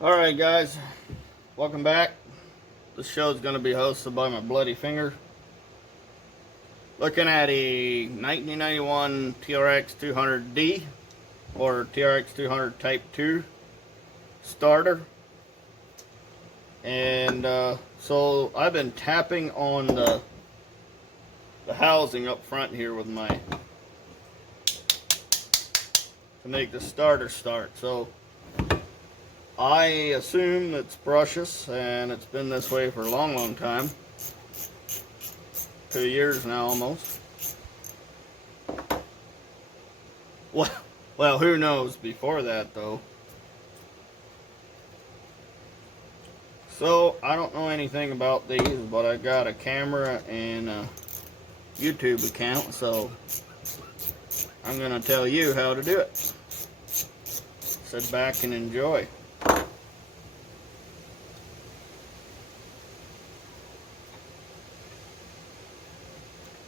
Alright guys, welcome back. This show is going to be hosted by my bloody finger. Looking at a 1991 TRX200d or TRX200 Type 2 starter. And so I've been tapping on the housing up front here with my, to make the starter start. So I assume it's brushless, and it's been this way for a long time. 2 years now almost. Well, who knows before that though. So I don't know anything about these, but I got a camera and a YouTube account, so I'm gonna tell you how to do it. Sit back and enjoy.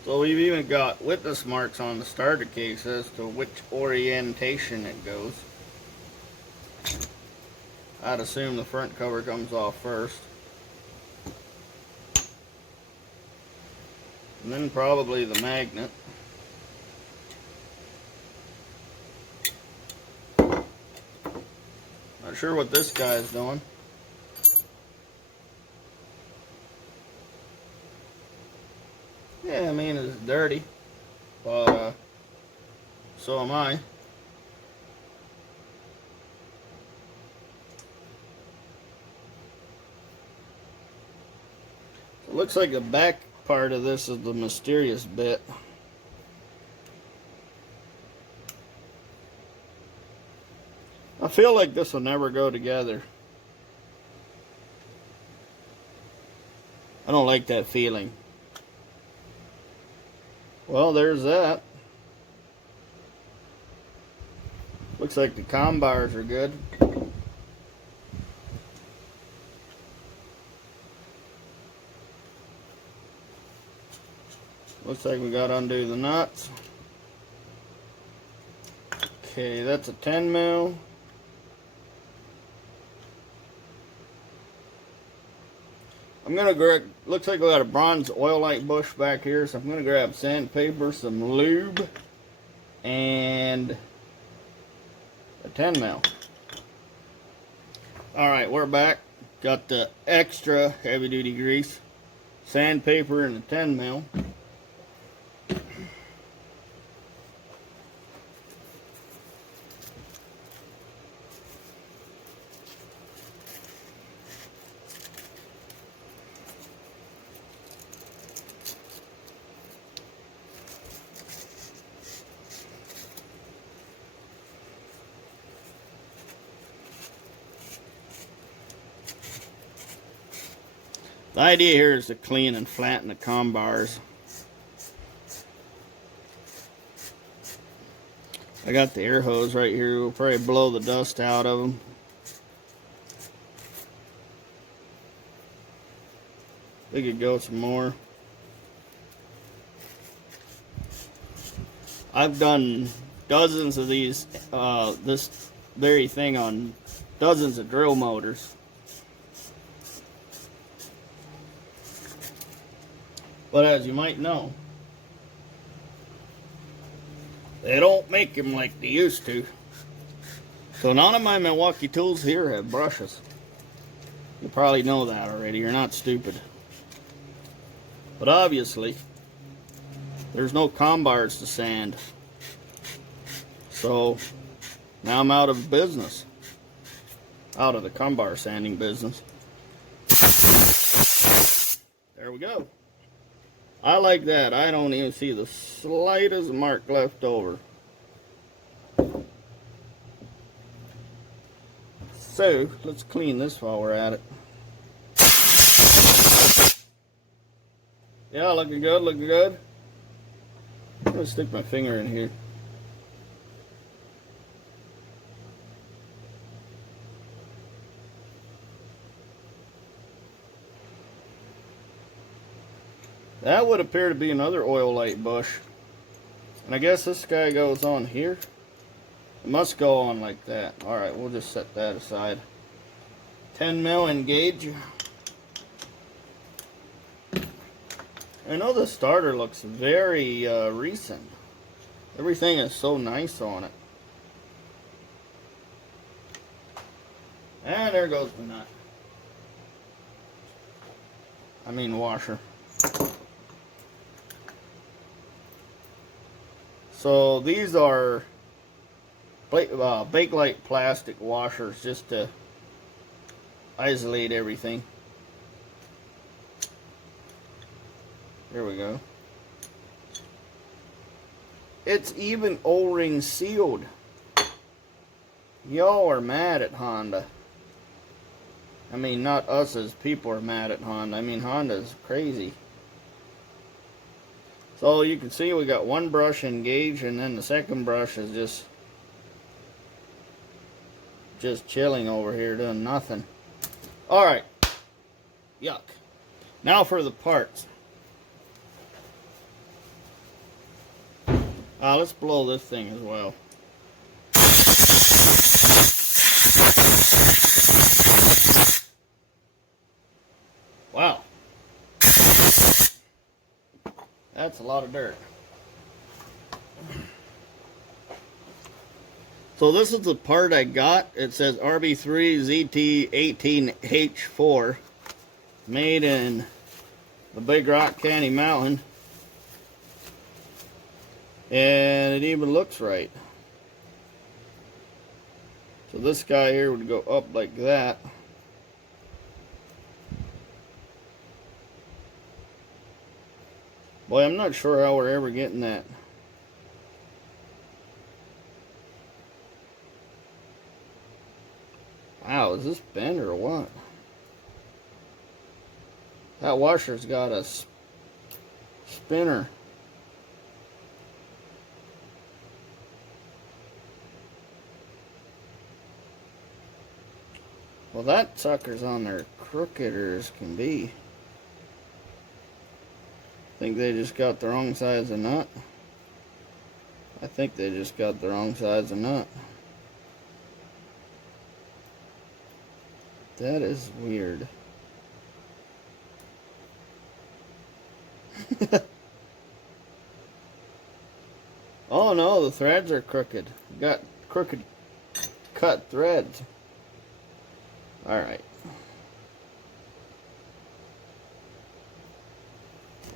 So we've even got witness marks on the starter case as to which orientation it goes. I'd assume the front cover comes off first. And then probably the magnet. Not sure what this guy's doing. Yeah, I mean, it's dirty, but so am I. It looks like the back part of this is the mysterious bit. I feel like this will never go together. I don't like that feeling. Well, there's that. Looks like the comm bars are good. Looks like we got to undo the nuts. Okay, that's a 10 mil. I'm gonna grab, looks like we got a bronze oil light bush back here, so I'm gonna grab sandpaper, some lube, and a 10 mil. Alright, we're back. Got the extra heavy duty grease, sandpaper, and a 10 mil. The idea here is to clean and flatten the comm bars. I got the air hose right here. We'll probably blow the dust out of them. We could go some more. I've done dozens of these, this very thing on dozens of drill motors. But as you might know, they don't make them like they used to. So none of my Milwaukee tools here have brushes. You probably know that already. You're not stupid. But obviously, there's no comm bars to sand. So now I'm out of business. Out of the comm bar sanding business. There we go. I like that. I don't even see the slightest mark left over. So, let's clean this while we're at it. Yeah, looking good, looking good. I'm gonna stick my finger in here. That would appear to be another oil light bush. And I guess this guy goes on here. It must go on like that. Alright, we'll just set that aside. 10 mil in gauge. I know the starter looks very recent. Everything is so nice on it. And there goes the nut. I mean washer. So these are Bakelite plastic washers just to isolate everything. There we go. It's even O-ring sealed. Y'all are mad at Honda. I mean, not us as people are mad at Honda. I mean, Honda's crazy. So you can see we got one brush engaged, and then the second brush is just chilling over here doing nothing. Alright. Yuck. Now for the parts. Let's blow this thing as well. Wow. That's a lot of dirt. So this is the part I got. It says RB3ZT18H4. Made in the Big Rock Candy Mountain. And it even looks right. So this guy here would go up like that. Boy, I'm not sure how we're ever getting that. Wow, is this bent or what? That washer's got a spinner. Well, that sucker's on there crooked as can be. Think they just got the wrong size of nut. I think they just got the wrong size of nut. That is weird. Oh no, the threads are crooked. Got crooked cut threads. Alright.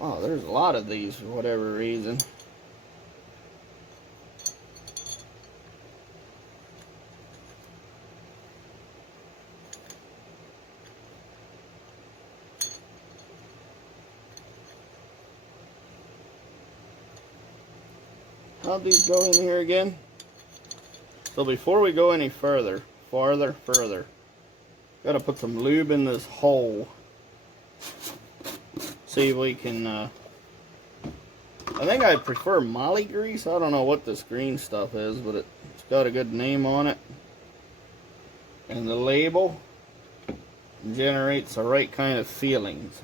Oh, there's a lot of these for whatever reason. How'd these go in here again? So before we go any further, gotta put some lube in this hole. See if we can, I think I prefer Molly grease. I don't know what this green stuff is, but it's got a good name on it. And the label generates the right kind of feelings.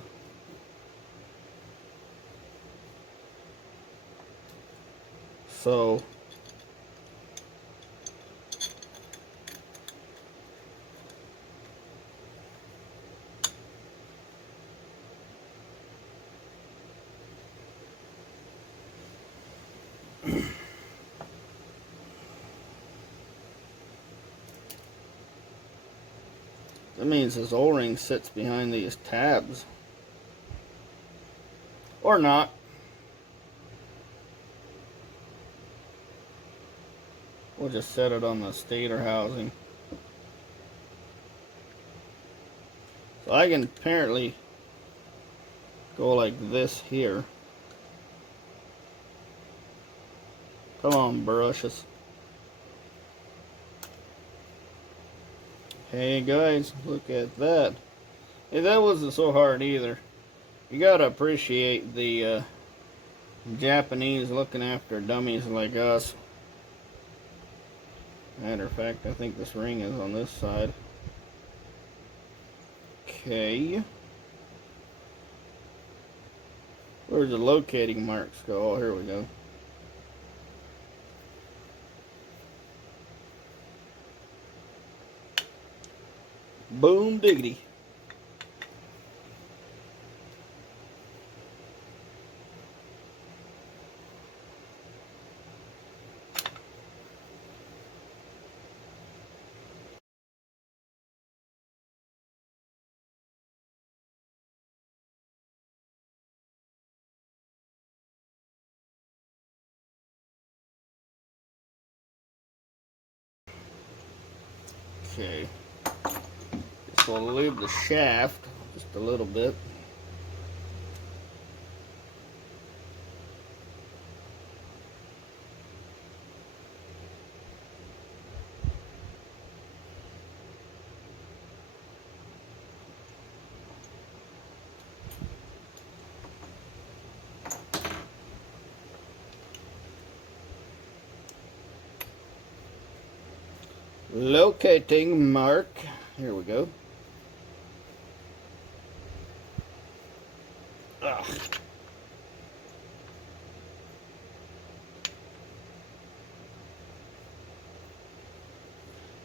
So that means this O-ring sits behind these tabs. Or not. We'll just set it on the stator housing. So I can apparently go like this here. Come on, brushes. Hey guys, look at that. Hey, that wasn't so hard either. You gotta appreciate the Japanese looking after dummies like us. Matter of fact, I think this ring is on this side. Okay. Where's the locating marks go? Oh, here we go. Boom diggity. Okay. Just want to lube the shaft just a little bit. Locating mark. Here we go. Ugh.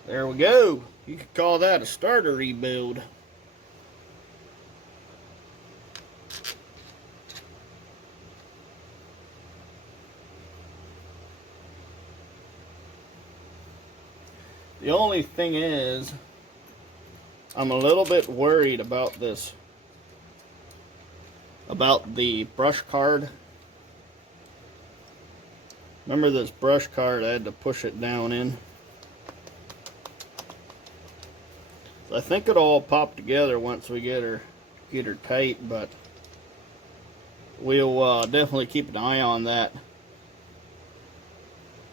There we go. You could call that a starter rebuild. The only thing is, I'm a little bit worried about this. About the brush card. Remember this brush card, I had to push it down in. So I think it'll all pop together once we get her tight, but we'll definitely keep an eye on that.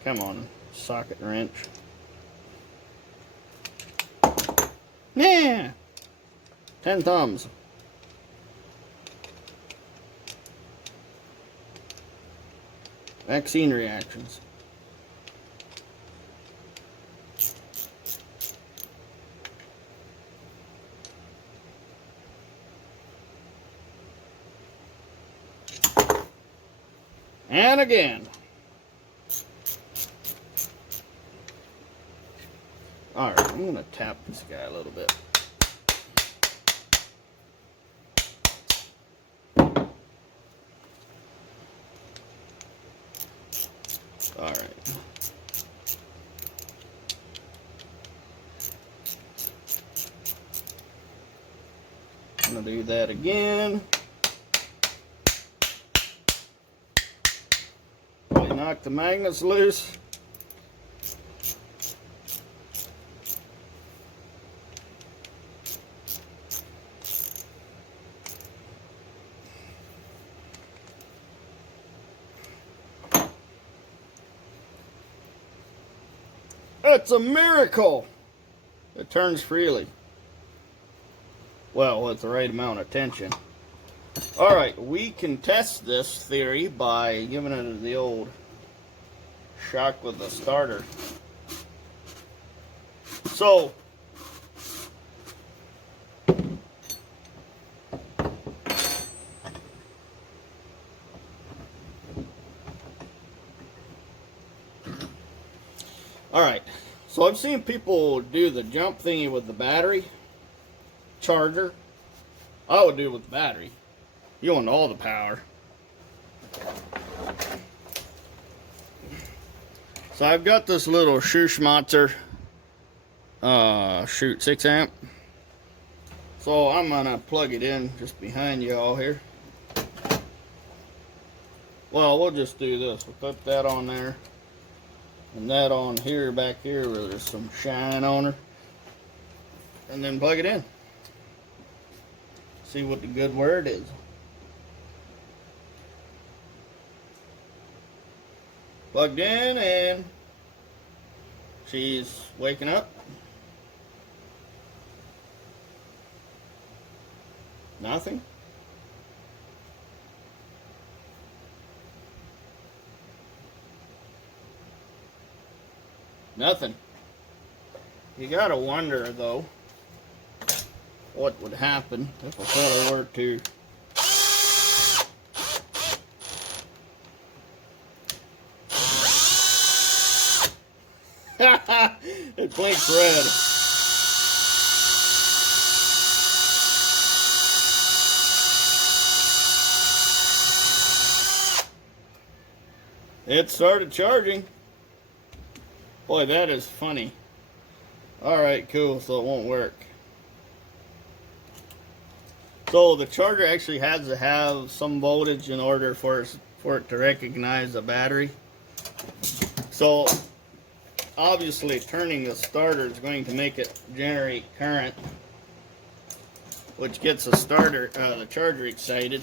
Come on, socket wrench. Yeah! 10 thumbs. Vaccine reactions. And again. Alright, I'm going to tap this guy a little bit. Alright. I'm going to do that again. Probably knock the magnets loose. It's a miracle! It turns freely. Well, with the right amount of tension. Alright, we can test this theory by giving it the old shock with the starter. So, alright, so I've seen people do the jump thingy with the battery charger. I would do it with the battery. You want all the power. So I've got this little Schuschmatzer, 6 amp. So I'm gonna plug it in just behind y'all here. Well, we'll just do this. We'll put that on there. And that on here, back here, where there's some shine on her. And then plug it in. See what the good word is. Plugged in and she's waking up. Nothing. Nothing. You gotta wonder though what would happen if a fella were to it blinks red. It started charging. Boy, that is funny. Alright, cool, so it won't work. So the charger actually has to have some voltage in order for it to recognize the battery. So obviously turning the starter is going to make it generate current, which gets the charger excited.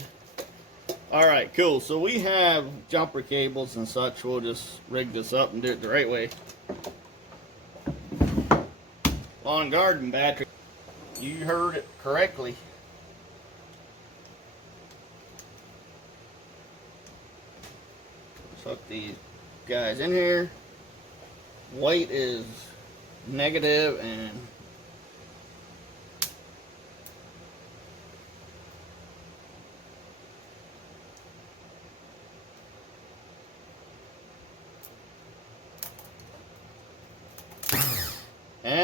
Alright, cool. So we have jumper cables and such. We'll just rig this up and do it the right way. Lawn garden battery. You heard it correctly. Let's hook these guys in here. White is negative and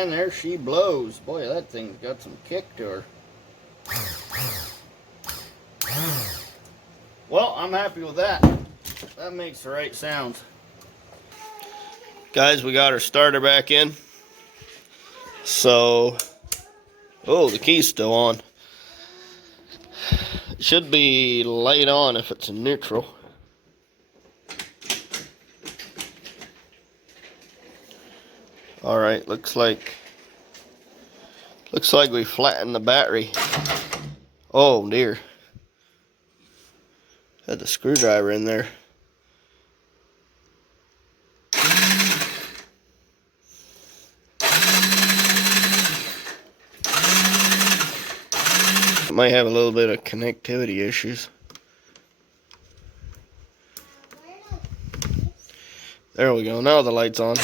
there she blows. Boy, that thing's got some kick to her. Well, I'm happy with that. That makes the right sounds. Guys, we got our starter back in. So, oh, the key's still on. It should be light on if it's in neutral. Alright, looks like we flattened the battery. Oh dear. Had the screwdriver in there. It might have a little bit of connectivity issues. There we go, now the light's on.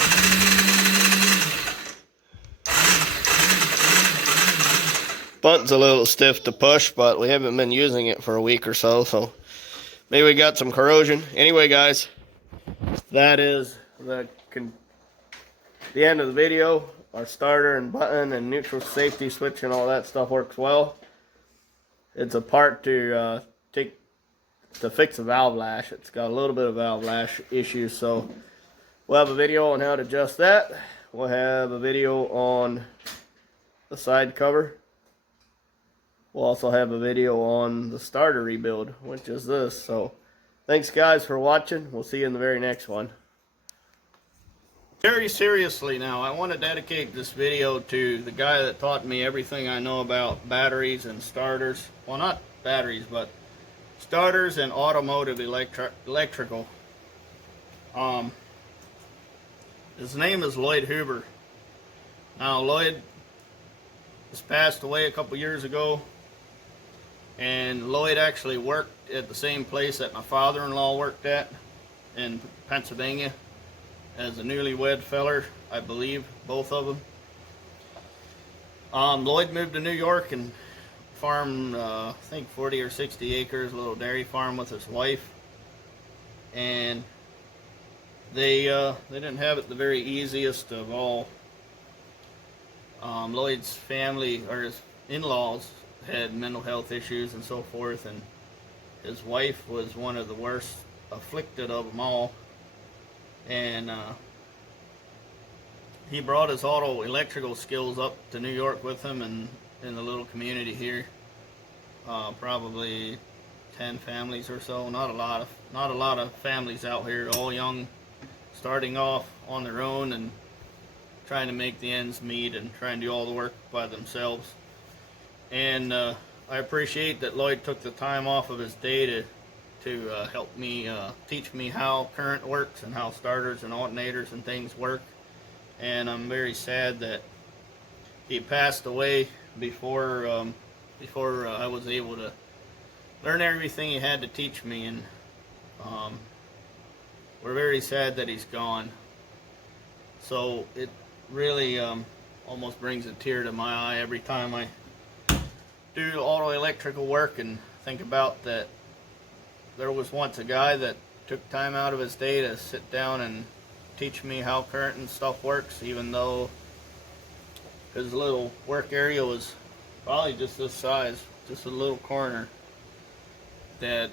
Button's a little stiff to push, but we haven't been using it for a week or so, so maybe we got some corrosion. Anyway, guys, that is the end of the video. Our starter and button and neutral safety switch and all that stuff works well. It's a part to fix a valve lash. It's got a little bit of valve lash issues, so we'll have a video on how to adjust that. We'll have a video on the side cover. We'll also have a video on the starter rebuild, which is this. So thanks guys for watching. We'll see you in the very next one. Very seriously now, I want to dedicate this video to the guy that taught me everything I know about batteries and starters. Well, not batteries, but starters and automotive electrical. His name is Lloyd Huber. Now, Lloyd has passed away a couple years ago, and Lloyd actually worked at the same place that my father-in-law worked at in Pennsylvania as a newlywed feller, I believe, both of them. Lloyd moved to New York and farmed, I think 40 or 60 acres, a little dairy farm with his wife, and they didn't have it the very easiest of all. Lloyd's family, or his in-laws, had mental health issues and so forth, and his wife was one of the worst afflicted of them all. And he brought his auto electrical skills up to New York with him, and in the little community here, probably 10 families or so. Not a lot of families out here, all young, starting off on their own and trying to make the ends meet and trying to do all the work by themselves. And I appreciate that Lloyd took the time off of his day to help me, teach me how current works and how starters and alternators and things work. And I'm very sad that he passed away before I was able to learn everything he had to teach me. And we're very sad that he's gone. So it really almost brings a tear to my eye every time I do auto electrical work and think about that. There was once a guy that took time out of his day to sit down and teach me how current and stuff works, even though his little work area was probably just this size, just a little corner. That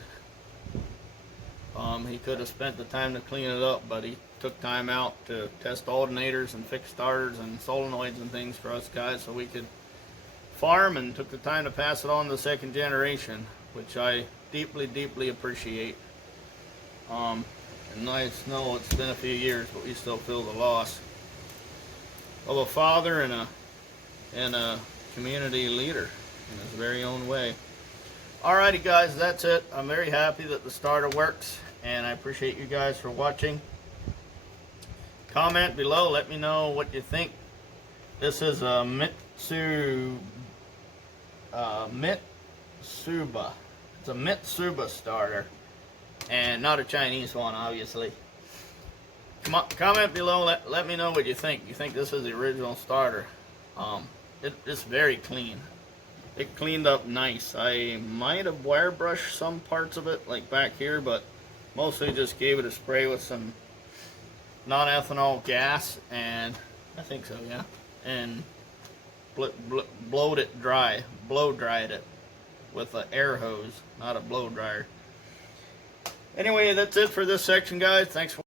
He could have spent the time to clean it up, but he took time out to test alternators and fix starters and solenoids and things for us guys so we could farm, and took the time to pass it on to the second generation, which I deeply, deeply appreciate. And I know it's been a few years, but we still feel the loss of a father and a community leader in his very own way. Alrighty guys, that's it. I'm very happy that the starter works, and I appreciate you guys for watching. Comment below, let me know what you think. This is a Mitsuba. It's a Mitsuba starter, and not a Chinese one, obviously. Comment below, let me know what you think. You think this is the original starter? It's very clean. It cleaned up nice. I might have wire brushed some parts of it, like back here, but mostly just gave it a spray with some non-ethanol gas, and I think so, yeah, and blowed it dry, blow dried it with an air hose, not a blow dryer. Anyway, that's it for this section, guys. Thanks for